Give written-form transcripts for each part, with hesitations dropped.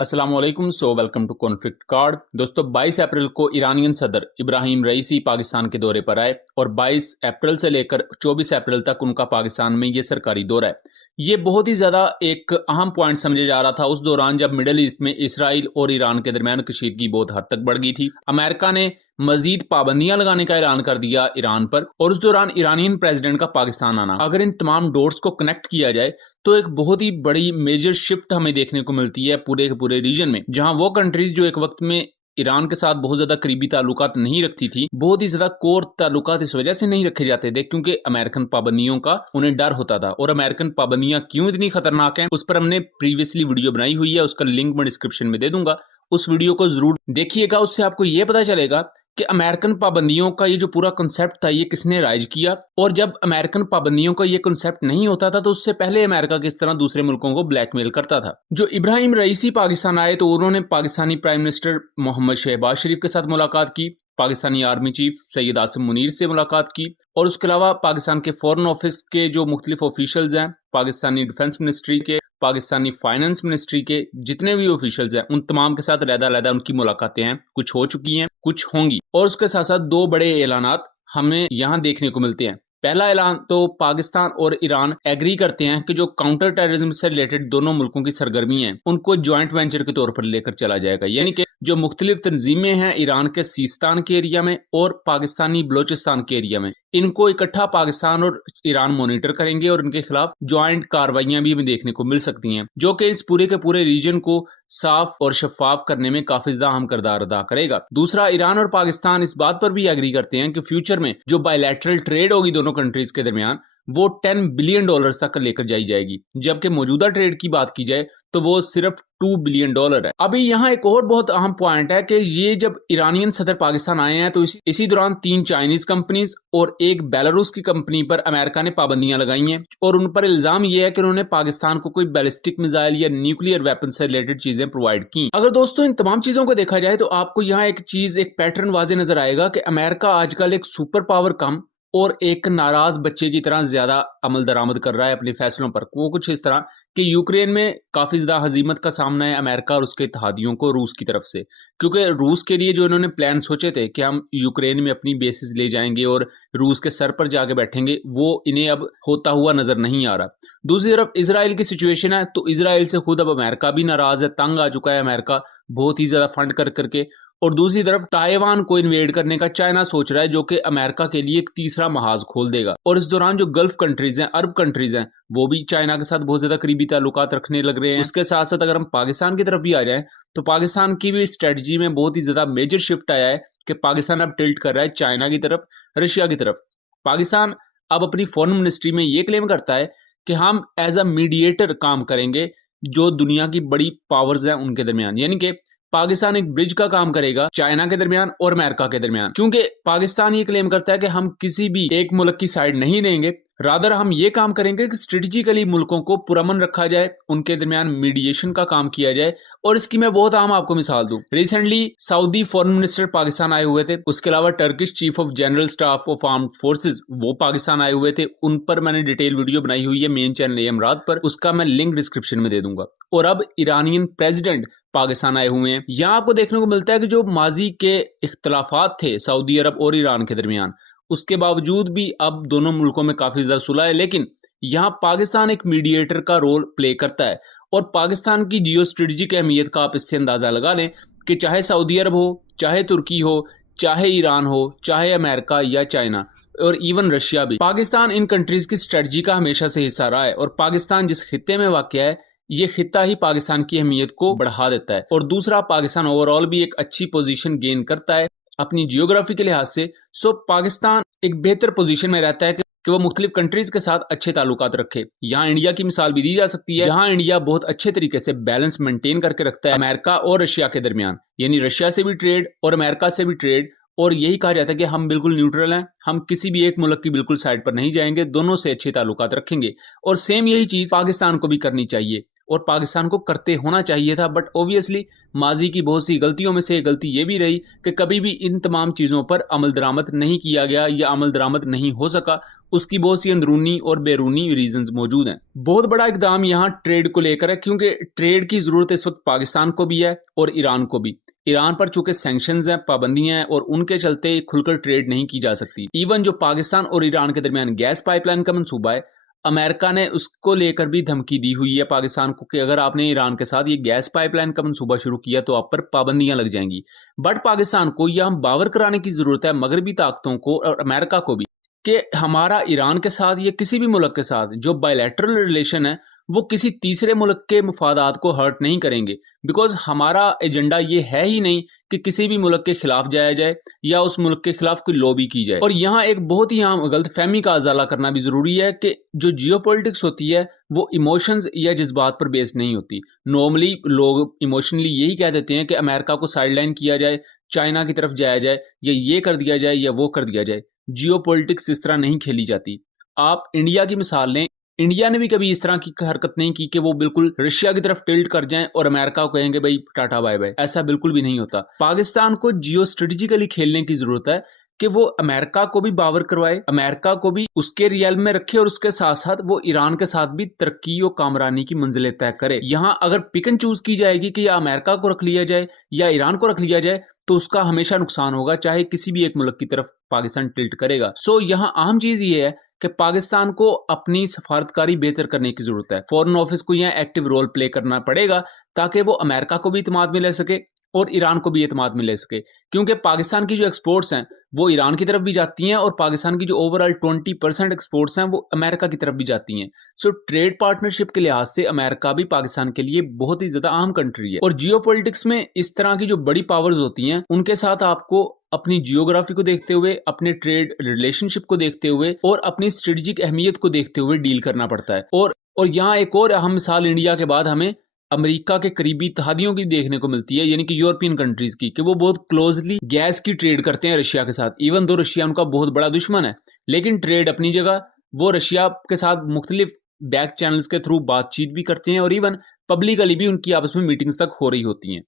अस्सलाम वालेकुम। Welcome to conflict card. दोस्तों 22 अप्रैल को ईरानियन सदर इब्राहिम रईसी पाकिस्तान के दौरे पर आए और 22 अप्रैल से लेकर 24 अप्रैल तक उनका पाकिस्तान में ये सरकारी दौरा है। ये बहुत ही ज़्यादा एक अहम पॉइंट समझा जा रहा था उस दौरान जब मिडल ईस्ट में इसराइल और ईरान के दरमियान कशीदगी बहुत हद तक बढ़ गई थी। अमेरिका ने मजीद पाबंदियां लगाने का ऐलान कर दिया ईरान पर, और उस दौरान ईरानियन प्रेसिडेंट का पाकिस्तान आना। अगर इन तमाम डॉट्स को कनेक्ट किया जाए तो एक बहुत ही बड़ी मेजर शिफ्ट हमें देखने को मिलती है पूरे के पूरे रीजन में, जहां वो कंट्रीज जो एक वक्त में ईरान के साथ बहुत ज्यादा करीबी ताल्लुकात नहीं रखती थी, बहुत ही ज्यादा कोर ताल्लुकात इस वजह से नहीं रखे जाते थे क्योंकि अमेरिकन पाबंदियों का उन्हें डर होता था। और अमेरिकन पाबंदियां क्यों इतनी खतरनाक हैं उस पर हमने प्रीवियसली वीडियो बनाई हुई है, उसका लिंक मैं डिस्क्रिप्शन में दे दूंगा। उस वीडियो को जरूर देखिएगा, उससे आपको यह पता चलेगा कि अमेरिकन पाबंदियों का ये जो पूरा कॉन्सेप्ट था ये किसने राइज किया। और जब अमेरिकन पाबंदियों का ये कॉन्सेप्ट नहीं होता था तो उससे पहले अमेरिका किस तरह दूसरे मुल्कों को ब्लैकमेल करता था। जो इब्राहिम रईसी पाकिस्तान आए तो उन्होंने पाकिस्तानी प्राइम मिनिस्टर मोहम्मद शहबाज शरीफ के साथ मुलाकात की, पाकिस्तानी आर्मी चीफ सैयद आसिम मुनीर से मुलाकात की, और उसके अलावा पाकिस्तान के फॉरेन ऑफिस के जो मुख्तलिफ ऑफिशियल्स हैं, पाकिस्तानी डिफेंस मिनिस्ट्री के, पाकिस्तानी फाइनेंस मिनिस्ट्री के जितने भी ऑफिशियल्स हैं, उन तमाम के साथ अलग-अलग उनकी मुलाकातें हैं। कुछ हो चुकी हैं, कुछ होंगी। और उसके साथ साथ दो बड़े ऐलानात हमें यहाँ देखने को मिलते हैं। पहला ऐलान तो पाकिस्तान और ईरान एग्री करते हैं कि जो काउंटर टेररिज्म से रिलेटेड दोनों मुल्कों की सरगर्मी है उनको ज्वाइंट वेंचर के तौर पर लेकर चला जाएगा। यानी कि जो मुख्तलिफ तंजीमें हैं ईरान के सीस्तान के एरिया में और पाकिस्तानी बलोचिस्तान के एरिया में, इनको इकट्ठा पाकिस्तान और ईरान मॉनिटर करेंगे और इनके खिलाफ ज्वाइंट कार्रवाइयां भी हमें देखने को मिल सकती हैं, जो कि इस पूरे के पूरे रीजन को साफ और शफाफ करने में काफी ज्यादा अहम किरदार अदा करेगा। दूसरा, ईरान और पाकिस्तान इस बात पर भी एग्री करते हैं कि फ्यूचर में जो बायलैटरल ट्रेड होगी दोनों कंट्रीज के दरमियान वो $10 बिलियन तक लेकर जाई जाएगी, जबकि मौजूदा ट्रेड की बात की जाए तो वो सिर्फ $2 बिलियन है। अभी यहाँ एक और बहुत अहम पॉइंट है कि ये जब ईरानियन सदर पाकिस्तान आए हैं तो इसी दौरान 3 चाइनीज कंपनीज और एक बेलारूस की कंपनी पर अमेरिका ने पाबंदियां लगाई हैं, और उन पर इल्जाम यह है कि उन्होंने पाकिस्तान को कोई बैलिस्टिक मिसाइल या न्यूक्लियर वेपन से रिलेटेड चीजें प्रोवाइड की। अगर दोस्तों इन तमाम चीजों को देखा जाए तो आपको यहाँ एक चीज, एक पैटर्न वाजे नजर आएगा कि अमेरिका आजकल एक सुपर पावर कम और एक नाराज बच्चे की तरह ज्यादा अमल दरामद कर रहा है अपने फैसलों पर। वो कुछ इस तरह कि यूक्रेन में काफी ज्यादा हजीमत का सामना है अमेरिका और उसके इत्तेहादियों को रूस की तरफ से, क्योंकि रूस के लिए जो इन्होंने प्लान सोचे थे कि हम यूक्रेन में अपनी बेसिस ले जाएंगे और रूस के सर पर जाके बैठेंगे, वो इन्हें अब होता हुआ नजर नहीं आ रहा। दूसरी तरफ इसराइल की सिचुएशन है तो इसराइल से खुद अब अमेरिका भी नाराज है, तंग आ चुका है अमेरिका बहुत ही ज्यादा फंड कर करके। और दूसरी तरफ ताइवान को इन्वेड करने का चाइना सोच रहा है, जो कि अमेरिका के लिए एक तीसरा महाज खोल देगा। और इस दौरान जो गल्फ कंट्रीज हैं, अरब कंट्रीज हैं, वो भी चाइना के साथ बहुत ज्यादा करीबी ताल्लुकात रखने लग रहे हैं। उसके साथ साथ अगर हम पाकिस्तान की तरफ भी आ जाएं तो पाकिस्तान की भी स्ट्रेटजी में बहुत ही ज्यादा मेजर शिफ्ट आया है कि पाकिस्तान अब टिल्ट कर रहा है चाइना की तरफ, रशिया की तरफ। पाकिस्तान अब अपनी फॉरेन मिनिस्ट्री में ये क्लेम करता है कि हम एज अ मीडिएटर काम करेंगे जो दुनिया की बड़ी पावर्स हैं उनके दरमियान, यानी कि पाकिस्तान एक ब्रिज का काम करेगा चाइना के दरमियान और अमेरिका के दरमियान। क्योंकि पाकिस्तान ये क्लेम करता है कि हम किसी भी एक मुल्क की साइड नहीं लेंगे, रादर हम ये काम करेंगे कि स्ट्रेटेजिकली मुल्कों को पुरअमन रखा जाए, उनके दरमियान मीडिएशन का काम किया जाए। और इसकी मैं बहुत आम आपको मिसाल दूं, recently Saudi foreign minister Pakistan आए हुए थे, उसके अलावा Turkish chief of general staff of armed forces वो पाकिस्तान आए हुए थे। उन पर मैंने डिटेल वीडियो बनाई हुई है मेन चैनल AM रात पर, उसका मैं लिंक डिस्क्रिप्शन में दे दूंगा। और अब ईरानियन प्रेसिडेंट पाकिस्तान आए हुए हैं। यहाँ आपको देखने को मिलता है कि जो माजी के इख्तलाफात थे सऊदी अरब और ईरान के दरमियान, उसके बावजूद भी अब दोनों मुल्कों में काफी ज्यादा सुलह है, लेकिन यहाँ पाकिस्तान एक मीडिएटर का रोल प्ले करता है। और पाकिस्तान की जियो स्ट्रेटजिक अहमियत का आप इससे अंदाजा लगा लें कि चाहे सऊदी अरब हो, चाहे तुर्की हो, चाहे ईरान हो, चाहे अमेरिका या चाइना और इवन रशिया भी, पाकिस्तान इन कंट्रीज की स्ट्रेटजी का हमेशा से हिस्सा रहा है। और पाकिस्तान जिस खित्ते में वाक़या है ये खित्ता ही पाकिस्तान की अहमियत को बढ़ा देता है। और दूसरा, पाकिस्तान ओवरऑल भी एक अच्छी पोजीशन गेन करता है अपनी जियोग्राफी के लिहाज से। सो पाकिस्तान एक बेहतर पोजीशन में रहता है कि वो मुख्तलिफ कंट्रीज के साथ अच्छे ताल्लुकात रखे। यहाँ इंडिया की मिसाल भी दी जा सकती है, जहाँ इंडिया बहुत अच्छे तरीके से बैलेंस मेंटेन करके रखता है अमेरिका और रशिया के दरमियान, यानी रशिया से भी ट्रेड और अमेरिका से भी ट्रेड। और यही कहा जाता है कि हम बिल्कुल न्यूट्रल हैं, हम किसी भी एक मुल्क की बिल्कुल साइड पर नहीं जाएंगे, दोनों से अच्छे ताल्लुकात रखेंगे। और सेम यही चीज पाकिस्तान को भी करनी चाहिए और पाकिस्तान को करते होना चाहिए था। बट ओबियसली माजी की बहुत सी गलतियों में से एक गलती ये भी रही कि कभी भी इन तमाम चीज़ों पर अमल दरामद नहीं किया गया या अमल दरामद नहीं हो सका। उसकी बहुत सी अंदरूनी और बैरूनी रीजंस मौजूद हैं। बहुत बड़ा इकदाम यहाँ ट्रेड को लेकर है, क्योंकि ट्रेड की जरूरत इस वक्त पाकिस्तान को भी है और ईरान को भी। ईरान पर चूंकि सैंक्शंस हैं, पाबंदियां हैं, और उनके चलते खुलकर ट्रेड नहीं की जा सकती। इवन जो पाकिस्तान और ईरान के दरमियान गैस पाइपलाइन का मंसूबा है, अमेरिका ने उसको लेकर भी धमकी दी हुई है पाकिस्तान को कि अगर आपने ईरान के साथ ये गैस पाइपलाइन का मंसूबा शुरू किया तो आप पर पाबंदियां लग जाएंगी। बट पाकिस्तान को यह हम बावर कराने की जरूरत है मगरबी ताकतों को और अमेरिका को भी कि हमारा ईरान के साथ या किसी भी मुल्क के साथ जो बायलैटरल रिलेशन है वो किसी तीसरे मुल्क के मफादात को हर्ट नहीं करेंगे। बिकॉज हमारा एजेंडा ये है ही नहीं कि किसी भी मुल्क के खिलाफ जाया जाए या उस मुल्क के खिलाफ कोई लॉबी की जाए। और यहाँ एक बहुत ही गलतफहमी का अजाला करना भी जरूरी है कि जो जियोपॉलिटिक्स होती है वो इमोशंस या जज्बात पर बेस्ड नहीं होती। नॉर्मली लोग इमोशनली यही कह देते हैं कि अमेरिका को साइडलाइन किया जाए, चाइना की तरफ जाया जाए, या ये कर दिया जाए या वो कर दिया जाए। जियोपॉलिटिक्स इस तरह नहीं खेली जाती। आप इंडिया की मिसाल लें, इंडिया ने भी कभी इस तरह की हरकत नहीं की कि वो बिल्कुल रशिया की तरफ टिल्ट कर जाएं और अमेरिका को कहेंगे भाई टाटा बाय बाय। ऐसा बिल्कुल भी नहीं होता। पाकिस्तान को जियो स्ट्रेटेजिकली खेलने की जरूरत है कि वो अमेरिका को भी बावर करवाए, अमेरिका को भी उसके रियल में रखे, और उसके साथ साथ वो ईरान के साथ भी तरक्की और कामरानी की मंजिलें तय करे। यहाँ अगर पिक एंड चूज की जाएगी कि या अमेरिका को रख लिया जाए या ईरान को रख लिया जाए तो उसका हमेशा नुकसान होगा, चाहे किसी भी एक मुल्क की तरफ पाकिस्तान टिल्ट करेगा। सो यहाँ अहम चीज ये है कि पाकिस्तान को अपनी सफारतकारी बेहतर करने की जरूरत है। फॉरेन ऑफिस को यहाँ एक्टिव रोल प्ले करना पड़ेगा ताकि वो अमेरिका को भी इत्मीनान में ले सके और ईरान को भी इत्मीनान में ले सके। क्योंकि पाकिस्तान की जो एक्सपोर्ट्स हैं वो ईरान की तरफ भी जाती हैं और पाकिस्तान की जो ओवरऑल 20% एक्सपोर्ट्स हैं वो अमेरिका की तरफ भी जाती हैं। सो ट्रेड पार्टनरशिप के लिहाज से अमेरिका भी पाकिस्तान के लिए बहुत ही ज्यादा अहम कंट्री है। और जियोपॉलिटिक्स में इस तरह की जो बड़ी पावर्स होती हैं उनके साथ आपको अपनी जियोग्राफी को देखते हुए, अपने ट्रेड रिलेशनशिप को देखते हुए और अपनी स्ट्रेटेजिक अहमियत को देखते हुए डील करना पड़ता है। और यहाँ एक और अहम मिसाल इंडिया के बाद हमें अमेरिका के करीबी इत्तेहादियों की देखने को मिलती है, यानी कि यूरोपियन कंट्रीज की, कि वो बहुत क्लोजली गैस की ट्रेड करते हैं रशिया के साथ। इवन दो रशिया उनका बहुत बड़ा दुश्मन है, लेकिन ट्रेड अपनी जगह वो रशिया के साथ मुख्तलिफ बैक चैनल्स के थ्रू बातचीत भी करते हैं और इवन पब्लिकली भी उनकी आपस में मीटिंग्स तक हो रही होती हैं।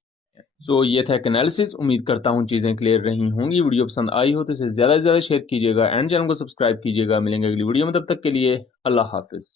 सो ये था एक एनालिसिस। उम्मीद करता हूँ चीज़ें क्लियर रही होंगी। वीडियो पसंद आई हो तो इसे ज़्यादा से ज़्यादा शेयर कीजिएगा एंड चैनल को सब्सक्राइब कीजिएगा। मिलेंगे अगली वीडियो में, तब तक के लिए अल्लाह हाफिज़।